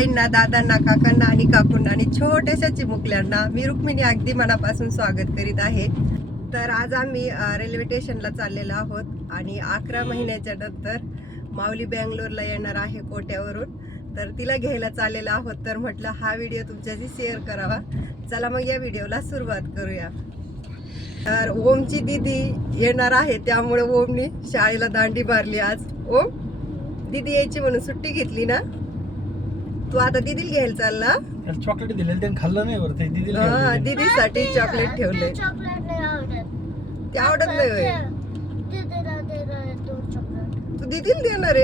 ताईंना दादांना काकांना आणि काकूंना आणि छोट्याशा चिमुकल्यांना मी रुक्मिणी अगदी मनापासून स्वागत करीत आहे. तर आज आम्ही रेल्वे स्टेशनला चाललेलो आहोत आणि अकरा महिन्याच्या नंतर माऊली बँगलोरला येणार आहे कोट्यावरून. तर तिला घ्यायला चाललेलो आहोत. तर म्हटलं हा व्हिडिओ तुमच्याशी शेअर करावा. चला मग या व्हिडिओला सुरुवात करूया. तर ओमची दिदी येणार आहे त्यामुळे ओमनी शाळेला दांडी मारली आज. ओम दिदी यायची म्हणून सुट्टी घेतली ना? तू आता दिदीला घ्यायला चालला? चॉकलेट दिलेलं त्याने खाल्लं नाही बरं ते दिदीला हा घेऊन गेले. दीदीसाठी चॉकलेट ठेवले. चॉकलेट नाही आवडत. ते आवडत नाही होय. दीदीला देणार दोन चॉकलेट तू दीदीला देणार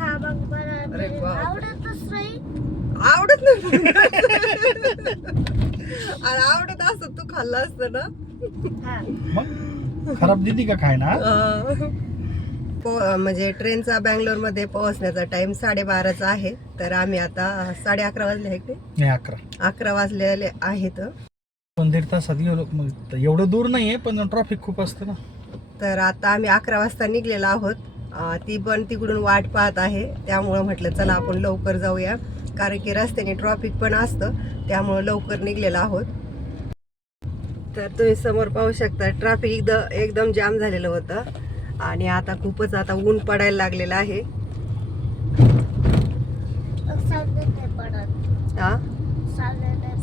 हा मग मला अरे दे. बाप. आवडतच नाही. आवडत नाही आवडत असत तू खाल्लं असतं ना? हा. मग? खराब दिदी का खाय ना अं, पो- म्हणजे ट्रेनचा बँगलोरमध्ये पोहोचण्याचा टाइम साडेबाराचा आहे. तर आम्ही आता साडे अकरा वाजले आहे नाही अकरा. अकरा वाजलेले आहेत. पण दीड तासात गेलो. मग त- एवढं दूर नाहीये पण ट्रॉफिक खूप असतं ना. तर आता आम्ही अकरा वाजता निघलेलो आहोत. अं, ती पण तिकडून वाट पाहत आहे. त्यामुळं म्हटलं चला आपण लवकर जाऊया. कारण की रस्त्याने ट्रॉफिक पण असतं. त्यामुळं लवकर निघलेलो आहोत. तर तुम्ही समोर पाहू शकता ट्रॅफिक एकदम जाम झालेलं होतं. आणि आता खूपच आता ऊन पडायला लागलेलं आहे.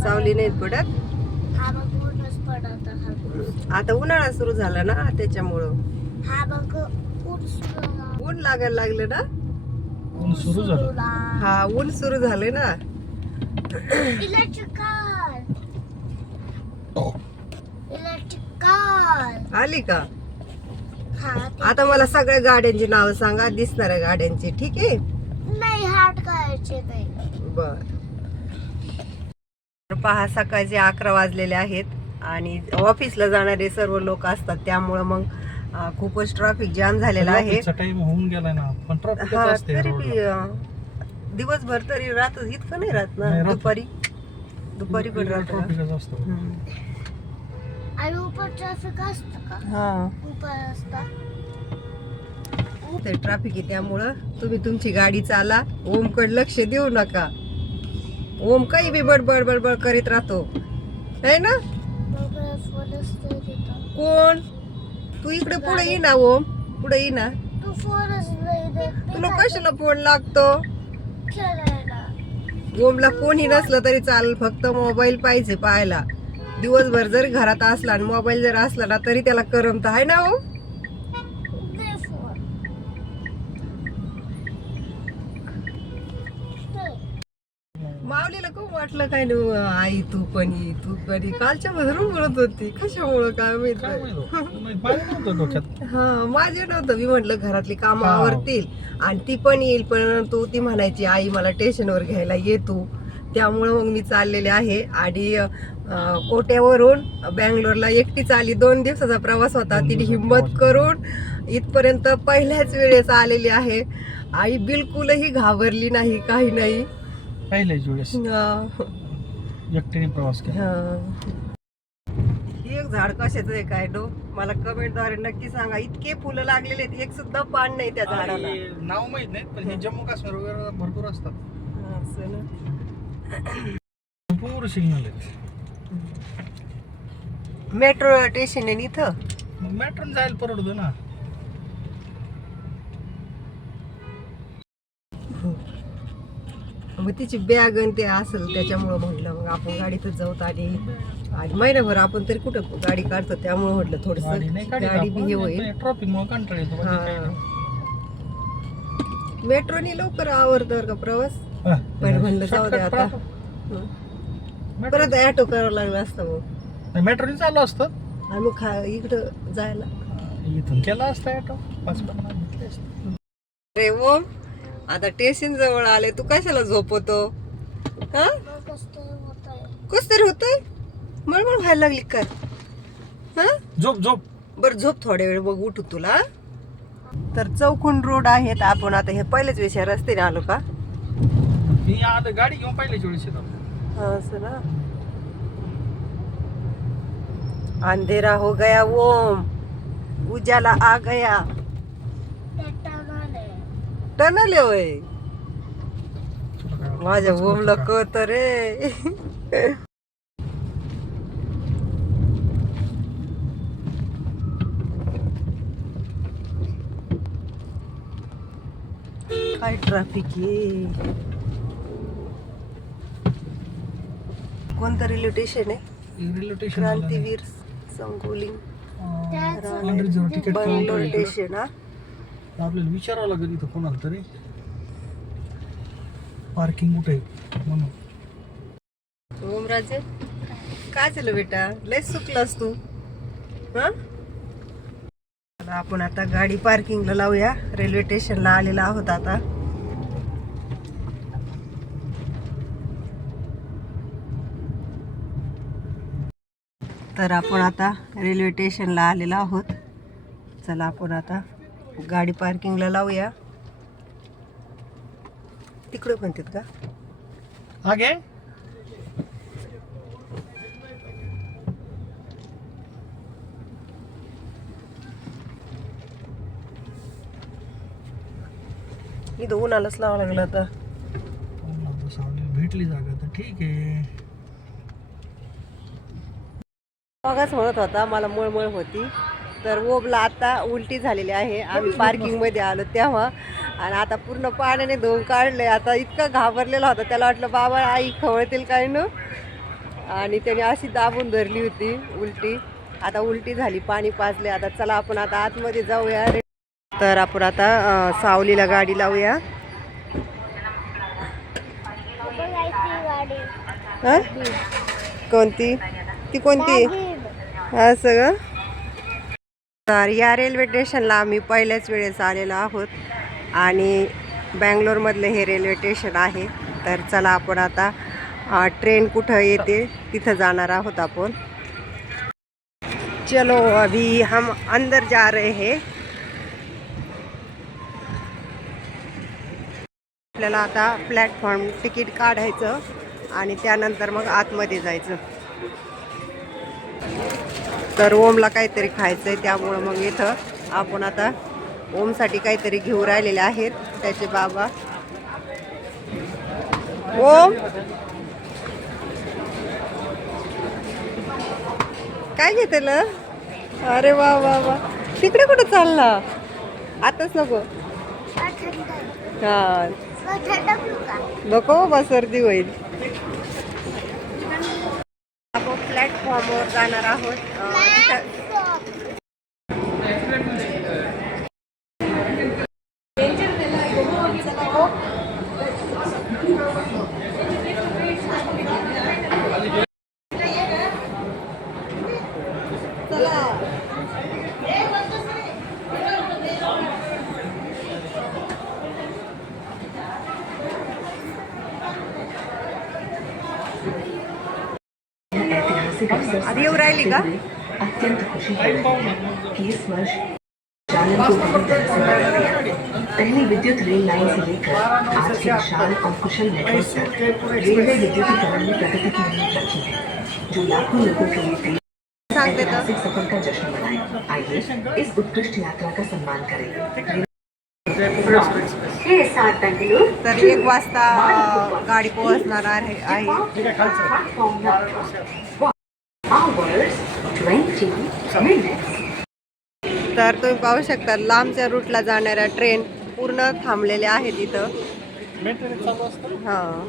सावली नाही पडत. हा? हा हा आता उन्हाळा सुरू झाला ना त्याच्यामुळं? हा ऊन सुरू झालं. ऊन लागायला लागलं ना? ऊन सुरू झालं. हा ऊन सुरू झाले ना? इलेक्ट्रिक कार इलेक्ट्रिक कार आली का? हा आता मला सगळ्या गाड्यांची नावं सांगा दिसणाऱ्या गाड्यांची ठीक आहे? नाही हार्ड करायचे नाही. बर. पहा सकाळचे अकरा वाजलेले आहेत आणि ऑफिसला जाणारे सर्व लोक असतात. त्यामुळं मग खूपच ट्रॅफिक जाम झालेला आहे. टाइम होऊन गेलाय ना पण ट्रॉफिक हा असते तरी. बी दिवसभर तरी राहत इतकं नाही राहत ना. दुपारी. दुपारी पण राहत आणि ऊपर ट्रॅफिक असतं का? हा. असतं. ते ट्रॅफिक आहे त्यामुळं तुम्ही तुमची गाडी चाला. ओमकड लक्ष देऊ नका. ओम काही बी बडबड बडबड करीत राहतो. है ना? कोण? तू इकडे पुढे ये ना ओम. पुढे ये ना. तू फोनच नाही देत. तुला कशाला फोन लागतो? खेळायला. ओमला कोणी नसलं तरी चालेल फक्त मोबाईल पाहिजे पाहायला. दिवसभर जरी घरात असला आणि मोबाईल जर असला ना तरी त्याला करमत आहे ना दे. माऊलीला खूप वाटलं काय नाही आई तू पण ये तू पण ये. कालच्या भरून बोलत होती. कशामुळं काय माहीत नव्हतं डोक्यात? हा माझे नव्हतं. मी म्हटलं घरातली कामं हा. आवरतील. आणि ती पण येईल पण तू ती म्हणायची आई मला स्टेशनवर घ्यायला ये तू. त्यामुळं मग मी चाललेले आहे. आणि कोट्यावरून बँगलोरला एकटीच आली दोन दिवसाचा प्रवास होता. तिने हिंमत. करून इथपर्यंत पहिल्याच वेळेस आलेली आहे. आई बिलकुलही घाबरली नाही काही नाही. पहिल्याच वेळेस. अं, एकटीने प्रवास केला. एक झाड कशाचं आहे काय डो? मला कमेंटद्वारे नक्की सांगा. इतके फुलं लागलेले आहेत. एक सुद्धा पान नाही त्या झाडाला. नाव माहीत नाही पण हे जम्मू काश्मीर वगैरे भरपूर असतात. असं ना. भरपूर सिग्नल आहेत मेट्रो स्टेशन आहे इथं? मग मेट्रोन जायला परवडतं ना. मग तिची बॅग आणि ते असेल त्याच्यामुळं म्हटलं मग आपण गाडीतच जाऊ आणि आणि महिनाभर आपण तरी कुठं गाडी काढतो त्यामुळे म्हटलं थोडस. गाडी बी हे होईल. ट्रॉफिक. मेट्रोनी लवकर आवडतं बरं का प्रवास. पण म्हणलं जाऊ दे Shortcut आता. पळतो. हं. परत ऍटो करावं लागलं असतं मग. मेट्रोने चालू असतं. आणि मग खा इकडं जायला. इथून केला असता ऑटो पाच पन्नास घेतले असते. रे ओम आता स्टेशन जवळ आले तू कशाला झोपवतो हा? कसं तरी होतंय. मळमळ व्हायला लागली काय हा? झोप झोप. बर झोप थोड्या वेळ बघ उठू तुला. तर चौखुंड रोड आहेत आपण. आता हे पहिलेच विषय रस्त्याने आलो का? मी आता गाडी घेऊन पहिल्याच वेळेस येतो हा असं ना? अंधेरा हो गया ओम. उजाला आ गया. त्या टनाने होय. माझ्या ओमला कळत रे. काय ट्रॅफिक आहे? कोणतं रेल्वे स्टेशन आहे railway station Krantiveer ticket Bangalore station हा? आपल्याला विचारावं लागेल इथं कोणाला तरी. पार्किंग कुठे आहे? म्हणून. ओमराजे काय झालं बेटा? लय चुकलास तू. हा? आपण आता गाडी पार्किंगला लावूया. रेल्वे स्टेशनला आलेला आहोत आता. तर आपण आता रेल्वे स्टेशनला आलेलो आहोत. चला आपण आता गाडी पार्किंगला लावूया. तिकडे म्हणतात का? आगे. इथं उन्हालाच लावावं लागलं आता. सावली भेटली जागा तर ठीक आहे. मगच म्हणत होता मला मळमळ होती. तर ओबला आता उलटी झालेली आहे. आम्ही पार्किंगमध्ये आलो तेव्हा. आणि आता पूर्ण पाण्याने धुवून काढले आता इतका घाबरलेला होता. त्याला वाटलं बाबा आई खवळतील काय न? आणि त्याने अशी दाबून धरली होती उलटी. आता उलटी झाली पाणी पाजले आता चला आपण आता आतमध्ये जाऊया. तर आपण आता सावलीला गाडी लावूया? कोणती? ती कोणती? असं ग तर या रेल्वे स्टेशनला आम्ही पहिल्याच वेळेस आलेलो आहोत आणि बँगलोरमधलं हे रेल्वे स्टेशन आहे. तर चला आपण आता ट्रेन कुठं येते तिथं जाणार आहोत आपण. चलो अभी हम अंदर जा रहे हैं. आपल्याला आता प्लॅटफॉर्म तिकीट काढायचं आणि त्यानंतर मग आतमध्ये जायचं. तर ओमला काहीतरी खायचं आहे त्यामुळं मग इथं आपण आता ओमसाठी काहीतरी घेऊ राहिलेले आहेत. त्याचे बाबा. ओम! काय घेतलं? अरे वा वा वा. तिकडे कुठं चालला? आताच नको. हा. नको बा सर्दी होईल. प्लॅटफॉर्मवर जाणार आहोत. तिथं कि इस वर्ष चालन को पहली विद्युत रेल लाइन से लेकर आज के विशाल और कुशल नेटवर्क तक रेलवे विद्युतीकरण में प्रगति की नींव रखी है जो लाखों लोगों के लिए ऐतिहासिक सफ़र का जश्न मनाए। आइए इस उत्कृष्ट यात्रा का सम्मान करें। हे सात बेंगलुरु तर एक वाजता गाडी पोहोचणार आहे hours 20 minutes. तर तुम्ही पाहू शकता लांबच्या रूटला जाणाऱ्या ट्रेन पूर्ण थांबलेल्या आहेत इथं. हां.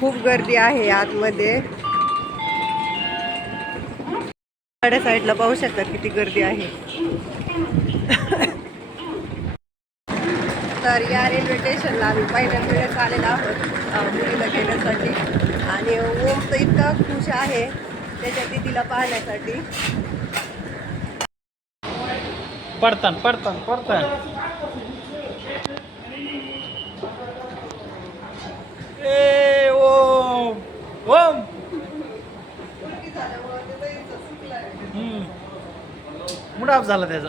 खूप गर्दी आहे आतमध्ये. साड्या साईडला पाहू शकता किती गर्दी आहे. तर या रेल्वे स्टेशनला आम्ही पहिल्या वेळेस आलेलो आहोत मुलीला घेण्यासाठी. आणि ओम तर इतका खुश आहे. त्याच्या दिदीला पाहण्यासाठी. पडतान पडतान पडतान. ए ओम ओम. मुडाप झाला त्याचा.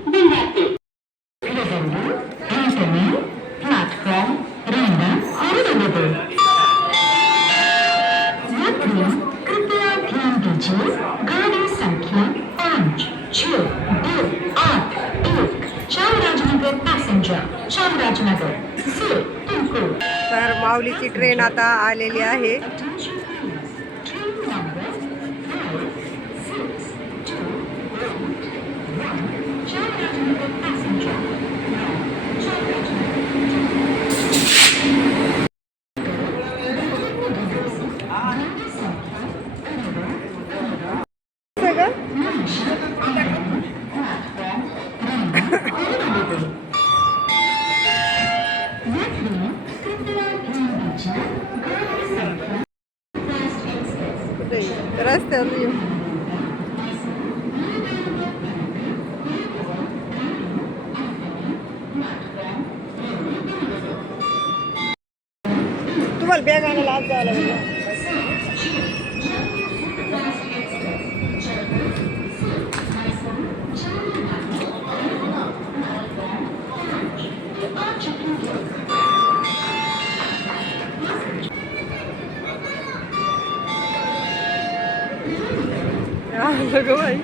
आता आलेली आहे. तुम्हाला बॅग आणायला आज जावं लागेल आलं गं बाई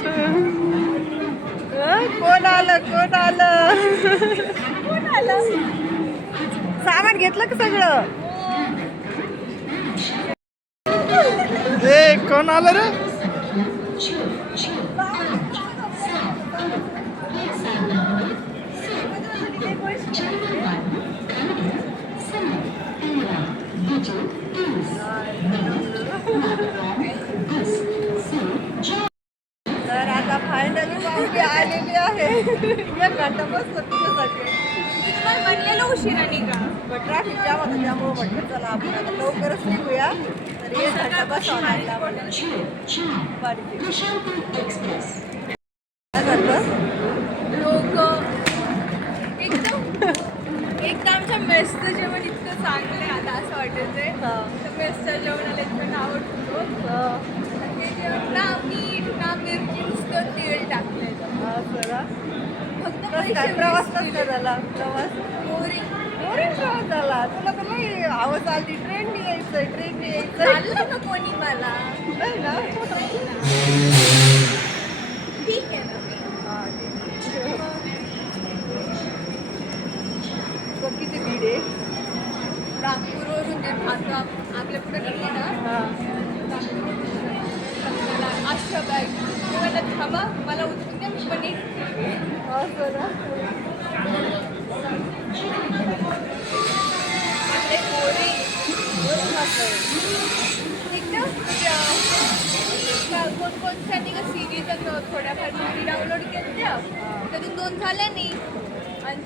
अं, कोण आलं कोण आलं? कोण आलं सामान घेतलं का सगळं? ए कोण आलं रे तर आता फायनली माऊली आलेली आहे एक घंटा बसलो तुझ्यासाठी तुम्हाला म्हणलेलं उशिरा निघा पण ट्रॅफिक जाम होतं त्यामुळे म्हटलं चला आपण आता लवकरच निघूया. तर एक घंटा बसावं लागला एक्सप्रेस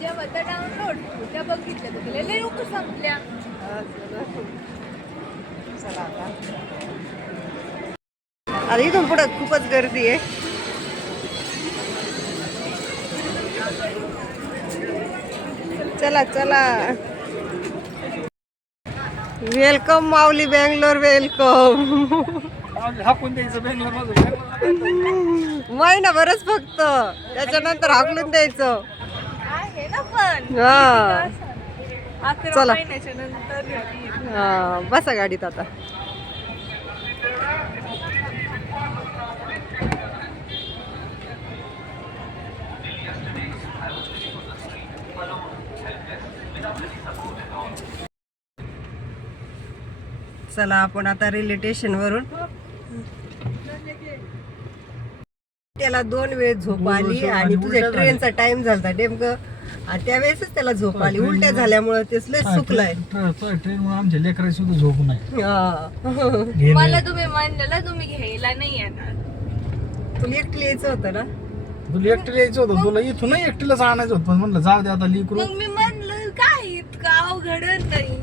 डाउनलोड तर संपल्या. चला आता अरे इथून पुढं खूपच गर्दी आहे. चला चला. वेलकम माऊली बँगलोर वेलकम हाकून द्यायचं बेंगलोर माझं महिनाभरच फक्त. त्याच्यानंतर हाकलून द्यायचं. आहे ना पण. हा. अकरा चला. महिन्याच्या नंतर घरी येते. हा बसा गाडीत आता. चला आपण आता रेल्वे स्टेशन वरून. त्याला दोन वेळ झोप आली आणि तुझ्या ट्रेनचा टाइम झाला नेमकं. आणि त्यावेळेसच त्याला झोप आली. उलट्या झाल्यामुळे तेच लय सुकलाय. ट्रेन मुळे आमच्या लेकराची सुद्धा झोप नाही. हा. मला तुम्ही म्हणलेलं तुम्ही घ्यायला नाही येणार. तुला एकटी यायचं होतं ना? तुला एकटीला यायचं होतं. तुला इथून एकटीलाच आणायचं होतं. पण म्हणलं जाऊ दे आता लिकरू मग मी म्हणलं काय इतकं अवघड नाही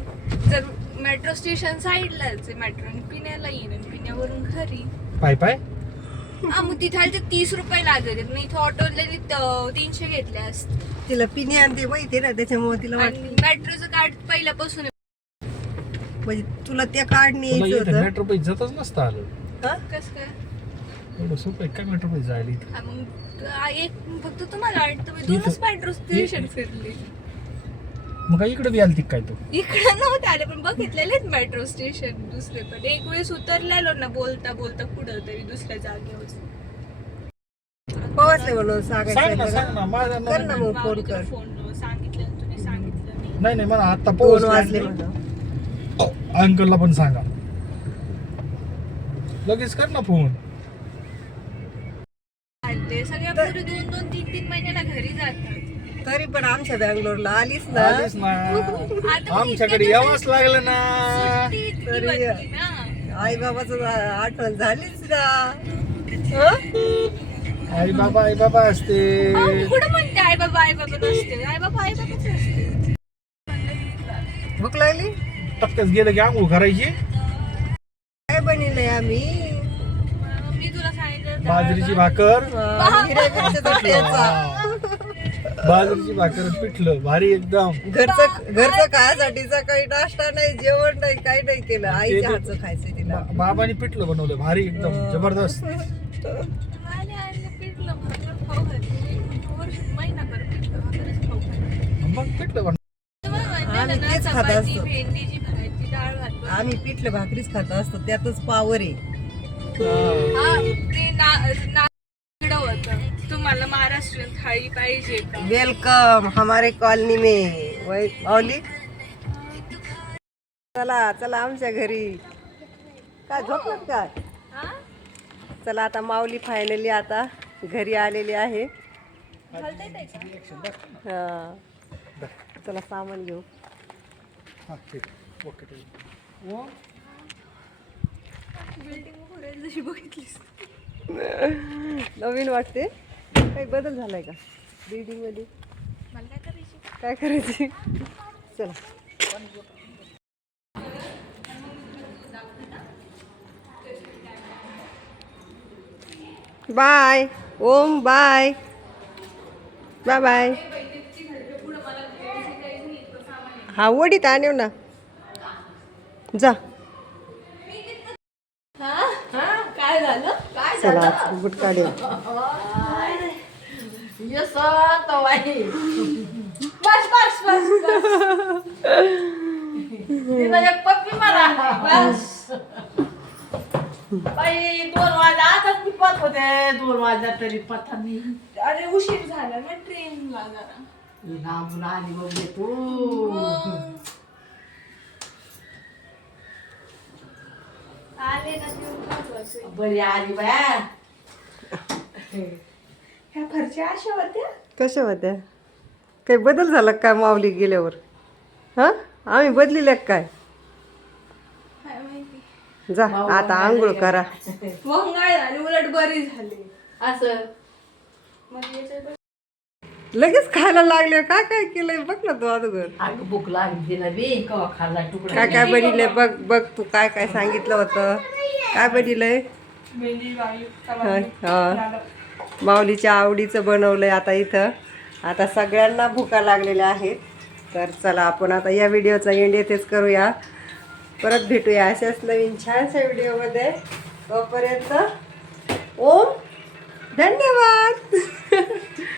जर मेट्रो स्टेशन साईडलाच मेट्रो पिण्याला येईन आणि पिण्यावरून घरी. पाय पाय. हा मग तिथे तीस रुपये लागत मी इथं ऑटोला तीनशे घेतले असते. तिला पिणी आणते माहिती ना त्याच्यामुळे तिला आणि वाटलं मेट्रोचं कार्ड पहिल्यापासून आहे. म्हणजे तुला त्या कार्डने यायचं होतं. मेट्रो पैसे जातच नसतं आलं. हा? कसं काय? एवढं सोपं आहे काय मेट्रो पैसे जायला इथं? हा, मग आ, एक फक्त तुम्हाला वाटतं मी इथं- दोनच मेट्रो स्टेशन फिरले. मग काय इकडे बी आली काय तू? इकडे नव्हते आले पण बघितलेलेच मेट्रो स्टेशन दुसरे पण. एक वेळेस उतरलेलो ना बोलता बोलता कुठं तरी दुसऱ्या जागेवर. म्हणून सांग ना सांगायचं सांग ना. माझ्या कर ना मग फोन कर. फोन सांगितलं आणि तुम्ही सांगितलं नाही. नाही नाही मला आता पोहोच वाजले. म्हणलं अंकलला पण सांगा. लगेच कर ना फोन. आणि ते सगळ्या पुढे दोन दोन तीन तीन महिन्याला घरी जातात. तरी पण आमच्या बँगलोरला आलीस ना? आलीस ना. आता आमच्याकडे यावंच लागलं ना. इतकी तरी- बनली ना. आई बाबाच आठवण झालीच ना. हं? आई बाबा आई बाबा असते. अहो, मी कुठं म्हणते आई बाबा आई बाबा नसते. आई बाबा आई बाबाच असते भूक लागली? टपक्यात गेलं की आंघोळ करायची. काय बनवलंय आम्ही? मग मी तुला सांगितलं बाजरीची भाकर. अं, बाजरीची भाकर पिठलं भारी एकदम. घरचं घरचं खायसाठीचा काही नाश्ता नाही जेवण नाही काही नाही केलं. आईच्या हातचं खायचं तिला. बा- बाबांनी पिठलं बनवलं भारी एकदम जबरदस्त आले आले पिठलं भाकर खाऊ घातली. एक वर्ष महिनाभर पिठलं भाकरच खाऊ घातली. मग पिठलं आम्ही ना, तेच खात चपाती, असतो. भेंडीची भाजी डाळ भात बनवतो. आम्ही पिठलं भाकरीच खात असतो. त्यातच पावर. आहे हा ते ना होतं. तुम्हाला महाराष्ट्रीयन थाळी पाहिजे का? वेलकम हमारे कॉलनी में. वै माऊली? चला चला आमच्या घरी. काय झोपलात काय? हा? चला आता माऊली फायनली आता घरी आलेली आहे? हा. चला सामान घेऊ. हा, ठीक. ओके, ठीक. बिल्डिंग पुढे जशी बघितलीस नवीन वाटते. काही बदल झालाय का? बिल्डिंगमध्ये? मला काय करायची? काय करायची चला. Bye Om bye bye bye हा वडीत आणव ना. जा. काय झालं? काय चला बुट काढे बस बस बस तिला एक पप्पी मारा बस. बाई दोन वाजता आताच मी पत होते. दोन वाजता तरी पत्ता नाही अरे उशीर झाला ना ट्रेनला जरा. लांबून आली बघ तू. आले ना ते महत्त्वाचे बरी आली बाया. ह्या फरच्या अशा होत्या? कशा होत्या? काही बदल झाला का माऊली गेल्यावर? हा? आम्ही बदलिल्या काय? काय माहिती. जा आता आंघोळ करा. मंगळ झाली? उलट बरी झाली. असं. मग लगेच खायला लागले काय काय केलंय? बघ ना तू अगोदर. अगं भूक लागली तिला बी कवा खाल्ला तुकडा? काय काय बनवलंय? बघ बघ तू काय काय सांगितलं होतं. काय बनवलंय? मेहंदी बाई हा, हा. माऊलीच्या आवडीचं बनवलंय आता इथं. आता सगळ्यांना भुका लागलेल्या आहेत. तर चला आपण आता या व्हिडिओचा एंड येथेच करूया. परत भेटूया अशाच नवीन छानशा व्हिडिओमध्ये. तोपर्यंत ओम धन्यवाद.